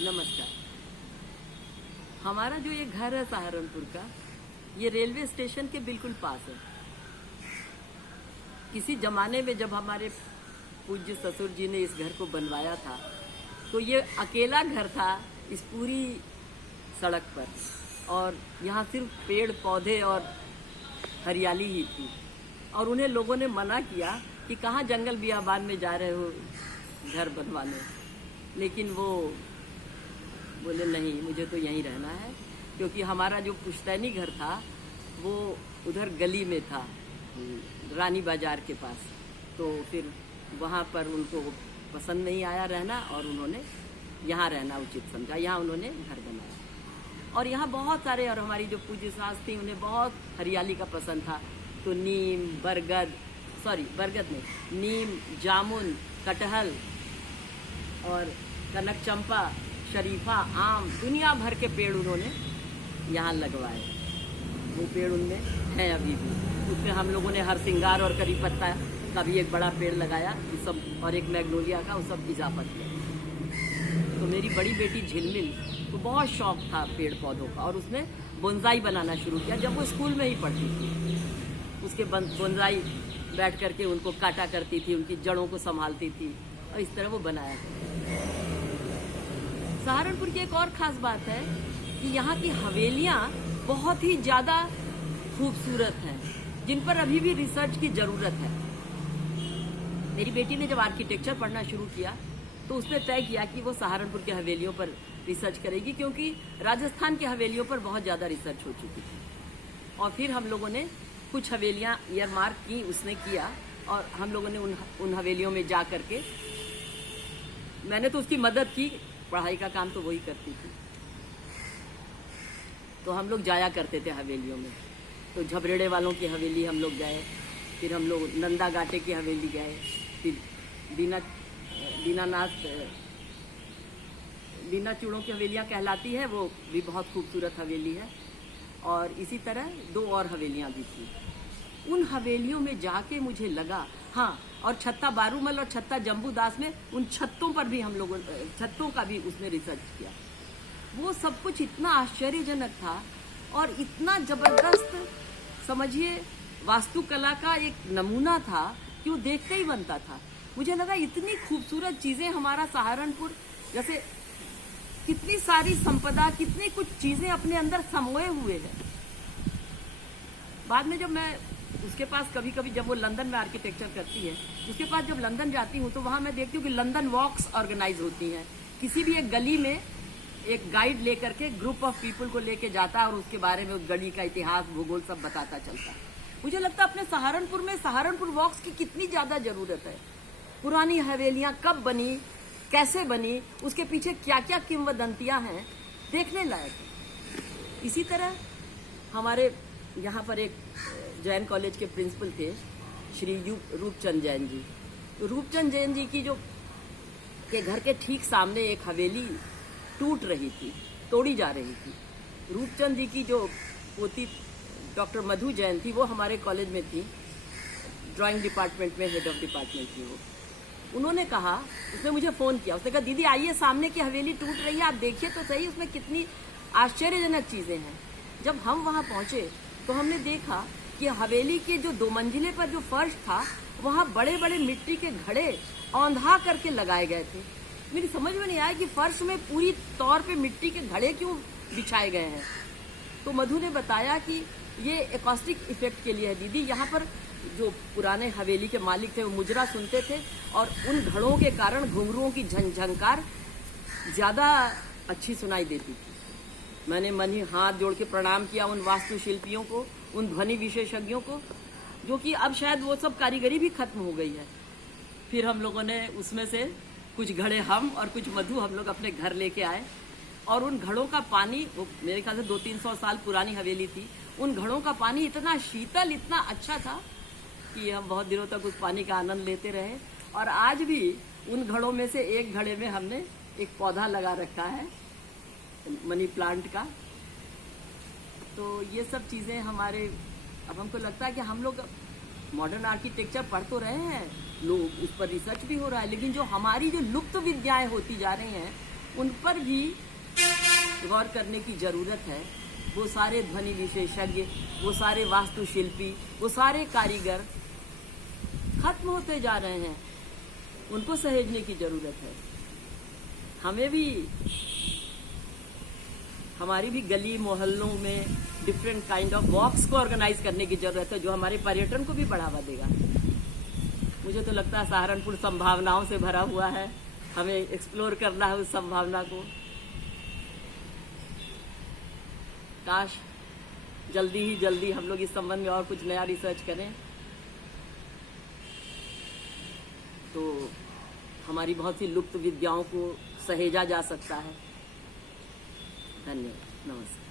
नमस्कार। हमारा जो ये घर है सहारनपुर का, ये रेलवे स्टेशन के बिल्कुल पास है। किसी जमाने में जब हमारे पूज्य ससुर जी ने इस घर को बनवाया था, तो ये अकेला घर था इस पूरी सड़क पर, और यहाँ सिर्फ पेड़ पौधे और हरियाली ही थी। और उन्हें लोगों ने मना किया कि कहाँ जंगल बियाबान में जा रहे हो घर बनवाने, लेकिन वो बोले नहीं, मुझे तो यहीं रहना है। क्योंकि हमारा जो पुश्तैनी घर था वो उधर गली में था, रानी बाजार के पास। तो फिर वहाँ पर उनको पसंद नहीं आया रहना, और उन्होंने यहाँ रहना उचित समझा। यहाँ उन्होंने घर बनाया, और यहाँ बहुत सारे, और हमारी जो पूज्य सास थी उन्हें बहुत हरियाली का पसंद था। तो नीम, बरगद नहीं, नीम, जामुन, कटहल और कनक चंपा, शरीफा, आम, दुनिया भर के पेड़ उन्होंने यहाँ लगवाए। वो पेड़ उनमें हैं अभी भी। उसमें हम लोगों ने हरसिंगार और करी पत्ता का भी एक बड़ा पेड़ लगाया, ये सब, और एक मैग्नोलिया का, वो सब इजाफा किया। तो मेरी बड़ी बेटी झिलमिल को बहुत शौक था पेड़ पौधों का, और उसने बोनसाई बनाना शुरू किया जब वो स्कूल में ही पढ़ती थी। उसके बोनसाई बैठ करके उनको काटा करती थी, उनकी जड़ों को संभालती थी, और इस तरह वो बनाया। सहारनपुर की एक और ख़ास बात है कि यहाँ की हवेलियाँ बहुत ही ज़्यादा खूबसूरत हैं, जिन पर अभी भी रिसर्च की ज़रूरत है। मेरी बेटी ने जब आर्किटेक्चर पढ़ना शुरू किया तो उसने तय किया कि वो सहारनपुर की हवेलियों पर रिसर्च करेगी, क्योंकि राजस्थान की हवेलियों पर बहुत ज़्यादा रिसर्च हो चुकी थी। और फिर हम लोगों ने कुछ हवेलियाँ ईयरमार्क की, उसने किया, और हम लोगों ने उन हवेलियों में जा करके, मैंने तो उसकी मदद की, पढ़ाई का काम तो वही करती थी। तो हम लोग जाया करते थे हवेलियों में। तो झबरेड़े वालों की हवेली हम लोग गए, फिर हम लोग नंदा घाटे की हवेली गए, फिर दीना चूड़ों की हवेलियाँ कहलाती है, वो भी बहुत खूबसूरत हवेली है। और इसी तरह दो और हवेलियाँ भी थी। उन हवेलियों में जाके मुझे लगा, हाँ, और छत्ता बारूमल और छत्ता जम्बूदास में, उन छत्तों पर भी हम लोगों, छत्तों का भी उसने रिसर्च किया। वो सब कुछ इतना आश्चर्यजनक था और इतना जबरदस्त, समझिए, वास्तुकला का एक नमूना था कि वो देखते ही बनता था। मुझे लगा इतनी खूबसूरत चीज़ें हमारा सहारनपुर, जैसे कितनी सारी संपदा, कितनी कुछ चीज़ें अपने अंदर समोए हुए हैं। बाद में जब मैं उसके पास कभी कभी, जब वो लंदन में आर्किटेक्चर करती है, उसके पास जब लंदन जाती हूँ तो वहाँ मैं देखती हूँ कि लंदन वॉक्स ऑर्गेनाइज होती हैं। किसी भी एक गली में एक गाइड लेकर के ग्रुप ऑफ पीपल को लेके जाता है, और उसके बारे में उस गली का इतिहास, भूगोल सब बताता चलता है। मुझे लगता है अपने सहारनपुर में सहारनपुर वॉक्स की कितनी ज़्यादा ज़रूरत है। पुरानी हवेलियाँ कब बनी, कैसे बनी, उसके पीछे क्या क्या किंवदंतियाँ हैं, देखने लायक है। इसी तरह हमारे यहाँ पर एक जैन कॉलेज के प्रिंसिपल थे, श्री रूपचंद जैन जी। तो रूपचंद जैन जी की जो के घर के ठीक सामने एक हवेली टूट रही थी, तोड़ी जा रही थी। रूपचंद जी की जो पोती डॉक्टर मधु जैन थी, वो हमारे कॉलेज में थी, ड्राइंग डिपार्टमेंट में हेड ऑफ डिपार्टमेंट थी वो। उन्होंने कहा, उसने मुझे फ़ोन किया, उसने कहा, दीदी आइए, सामने की हवेली टूट रही है, आप देखिए तो सही, उसमें कितनी आश्चर्यजनक चीज़ें हैं। जब हम वहाँ पहुँचे तो हमने देखा कि हवेली के जो 2 मंजिले पर जो फर्श था, वहाँ बड़े बड़े मिट्टी के घड़े औंधा करके लगाए गए थे। मेरी समझ में नहीं आया कि फर्श में पूरी तौर पे मिट्टी के घड़े क्यों बिछाए गए हैं। तो मधु ने बताया कि ये एकॉस्टिक इफेक्ट के लिए है दीदी। यहाँ पर जो पुराने हवेली के मालिक थे वो मुजरा सुनते थे, और उन घड़ों के कारण घुंघरुओं की झंकार ज़्यादा अच्छी सुनाई देती थी। मैंने मन ही हाथ जोड़ के प्रणाम किया उन वास्तुशिल्पियों को, उन ध्वनि विशेषज्ञों को, जो कि अब शायद वो सब कारीगरी भी खत्म हो गई है। फिर हम लोगों ने उसमें से कुछ घड़े, हम और कुछ मधु, हम लोग अपने घर लेके आए, और उन घड़ों का पानी, वो मेरे ख्याल से 200-300 साल पुरानी हवेली थी, उन घड़ों का पानी इतना शीतल, इतना अच्छा था कि हम बहुत दिनों तक उस पानी का आनंद लेते रहे। और आज भी उन घड़ों में से एक घड़े में हमने एक पौधा लगा रखा है, मनी प्लांट का। तो ये सब चीज़ें हमारे, अब हमको लगता है कि हम लोग मॉडर्न आर्किटेक्चर पढ़ तो रहे हैं, लोग उस पर रिसर्च भी हो रहा है, लेकिन जो हमारी जो लुप्त विद्याएं होती जा रही हैं, उन पर भी गौर करने की जरूरत है। वो सारे ध्वनि विशेषज्ञ, वो सारे वास्तुशिल्पी, वो सारे कारीगर खत्म होते जा रहे हैं, उनको सहेजने की जरूरत है। हमें भी, हमारी भी गली मोहल्लों में डिफरेंट काइंड ऑफ वॉक्स को ऑर्गेनाइज करने की जरूरत है, जो हमारे पर्यटन को भी बढ़ावा देगा। मुझे तो लगता है सहारनपुर संभावनाओं से भरा हुआ है, हमें एक्सप्लोर करना है उस संभावना को। काश जल्दी ही जल्दी हम लोग इस संबंध में और कुछ नया रिसर्च करें, तो हमारी बहुत सी लुप्त विद्याओं को सहेजा जा सकता है। धन्यवाद, नमस्कार।